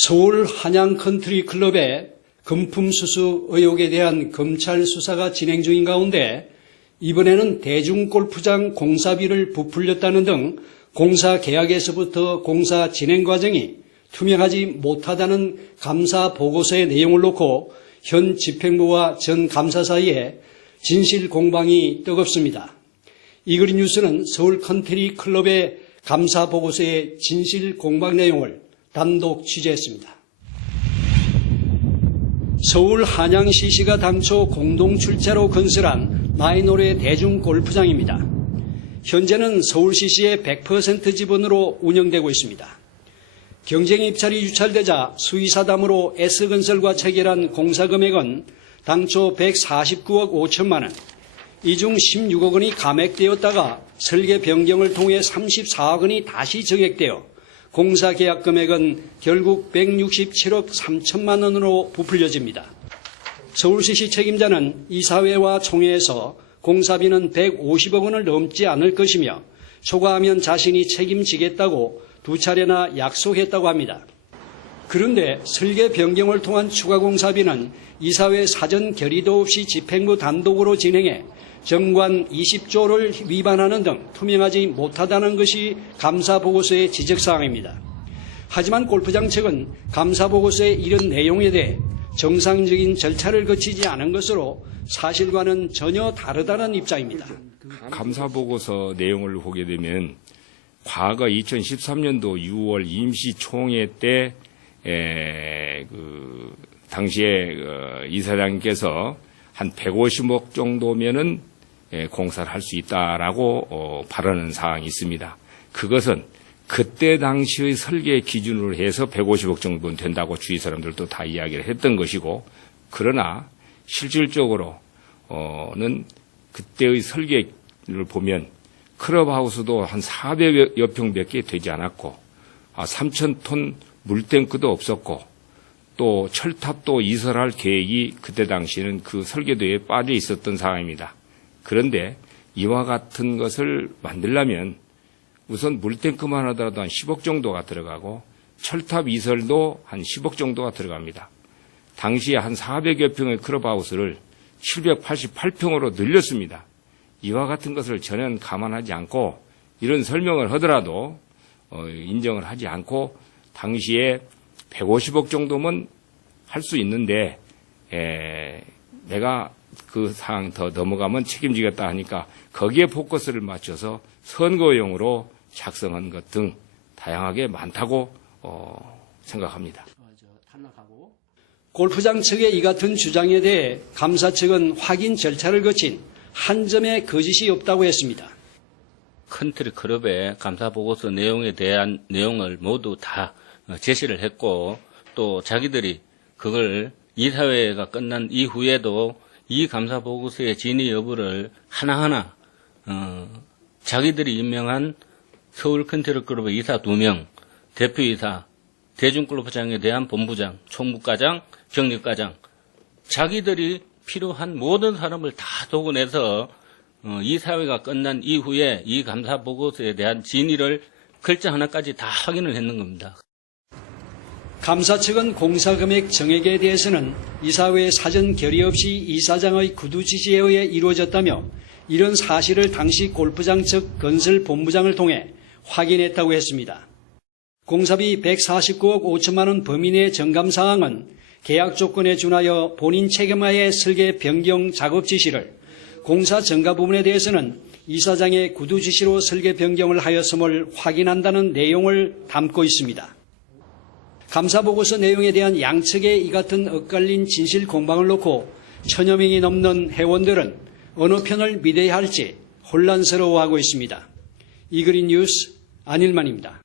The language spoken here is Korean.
서울 한양 컨트리 클럽의 금품 수수 의혹에 대한 검찰 수사가 진행 중인 가운데 이번에는 대중골프장 공사비를 부풀렸다는 등 공사 계약에서부터 공사 진행 과정이 투명하지 못하다는 감사 보고서의 내용을 놓고 현 집행부와 전 감사 사이에 진실 공방이 뜨겁습니다. 이그린 뉴스는 서울 컨트리 클럽의 감사 보고서의 진실 공방 내용을 단독 취재했습니다. 서울 한양시시가 당초 공동 출자로 건설한 마이노르의 대중 골프장입니다. 현재는 서울시시의 100% 지분으로 운영되고 있습니다. 경쟁 입찰이 유찰되자 수의사담으로 S건설과 체결한 공사 금액은 당초 149억 5천만 원, 이 중 16억 원이 감액되었다가 설계 변경을 통해 34억 원이 다시 정액되어 공사 계약 금액은 결국 167억 3천만 원으로 부풀려집니다. 서울시시 책임자는 이사회와 총회에서 공사비는 150억 원을 넘지 않을 것이며 초과하면 자신이 책임지겠다고 두 차례나 약속했다고 합니다. 그런데 설계 변경을 통한 추가 공사비는 이사회 사전 결의도 없이 집행부 단독으로 진행해 정관 20조를 위반하는 등 투명하지 못하다는 것이 감사보고서의 지적사항입니다. 하지만 골프장 측은 감사보고서의 이런 내용에 대해 정상적인 절차를 거치지 않은 것으로 사실과는 전혀 다르다는 입장입니다. 감사보고서 내용을 보게 되면 과거 2013년도 6월 임시총회 때 당시에 이사장님께서 한 150억 정도면은 공사를 할 수 있다라고 발언한 사항이 있습니다. 그것은 그때 당시의 설계 기준으로 해서 150억 정도는 된다고 주위 사람들도 다 이야기를 했던 것이고, 그러나 실질적으로는 그때의 설계를 보면 클럽하우스도 한 400여 평밖에 되지 않았고 3,000톤 물탱크도 없었고 또 철탑도 이설할 계획이 그때 당시에는 그 설계도에 빠져 있었던 상황입니다. 그런데 이와 같은 것을 만들려면 우선 물탱크만 하더라도 한 10억 정도가 들어가고 철탑 이설도 한 10억 정도가 들어갑니다. 당시에 한 400여 평의 클럽하우스를 788평으로 늘렸습니다. 이와 같은 것을 전혀 감안하지 않고 이런 설명을 하더라도 인정을 하지 않고 당시에 150억 정도면 할 수 있는데 내가 그 상황 더 넘어가면 책임지겠다 하니까 거기에 포커스를 맞춰서 선거용으로 작성한 것 등 다양하게 많다고 생각합니다. 골프장 측의 이 같은 주장에 대해 감사 측은 확인 절차를 거친 한 점의 거짓이 없다고 했습니다. 컨트리 클럽의 감사 보고서 내용에 대한 내용을 모두 다 제시를 했고, 또 자기들이 그걸 이사회가 끝난 이후에도 이 감사 보고서의 진위 여부를 하나하나 자기들이 임명한 서울 컨트리 클럽의 이사 2명, 대표이사, 대중골프장에 대한 본부장, 총무과장, 경력과장, 자기들이 필요한 모든 사람을 다 동원해서 이사회가 끝난 이후에 이 감사 보고서에 대한 진위를 글자 하나까지 다 확인을 했는 겁니다. 감사 측은 공사 금액 정액에 대해서는 이사회 사전 결의 없이 이사장의 구두 지시에 의해 이루어졌다며 이런 사실을 당시 골프장 측 건설 본부장을 통해 확인했다고 했습니다. 공사비 149억 5천만 원 범위 내 정감 사항은 계약 조건에 준하여 본인 책임하에 설계 변경 작업 지시를, 공사 정가 부분에 대해서는 이사장의 구두 지시로 설계 변경을 하였음을 확인한다는 내용을 담고 있습니다. 감사보고서 내용에 대한 양측의 이 같은 엇갈린 진실 공방을 놓고 1000여 명이 넘는 회원들은 어느 편을 믿어야 할지 혼란스러워하고 있습니다. 이그린 뉴스 안일만입니다.